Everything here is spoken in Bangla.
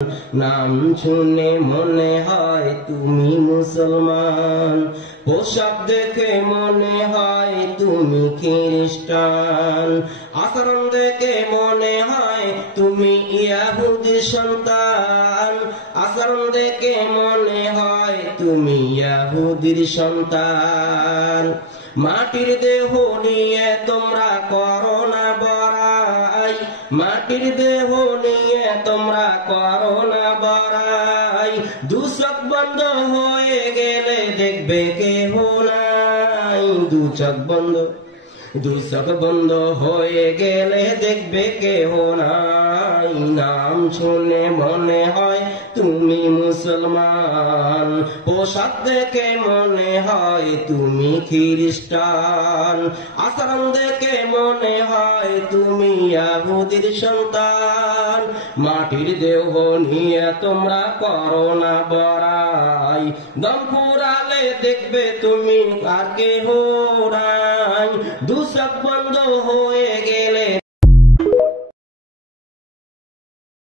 নাম শুনে মনে হয় তুমি মুসলমান, পোশাক দেখে মনে হয় তুমি খ্রিস্টান, আচরণ দেখে মনে হয় তুমি ইহুদির সন্তান, আচরণ দেখে মনে হয় তুমি ইহুদির সন্তান। মাটির দেহ নিয়ে তোমরা করো না বড়াই, মাটির দেহ নিয়ে তোমরা করো না বড়াই, দু চোখ বন্ধ হয়ে গেলে দেখবে কেহ নাই, দু চোখ বন্ধ হয়ে গেলে দেখবে কেহ নাই। নাম শুনে মনে হয় তুমি মুসলমান, পোশাক দেখে মনে হয় তুমি খ্রিস্টান, আচরণ দেখে মনে হয় তুমি ইহুদির সন্তান, মাটির দেহ নিয়ে তোমরা করো না বড়াই, দম ফুরালে দেখবে তুমি আর কেহ নাই, দু চোখ বন্ধ হয়ে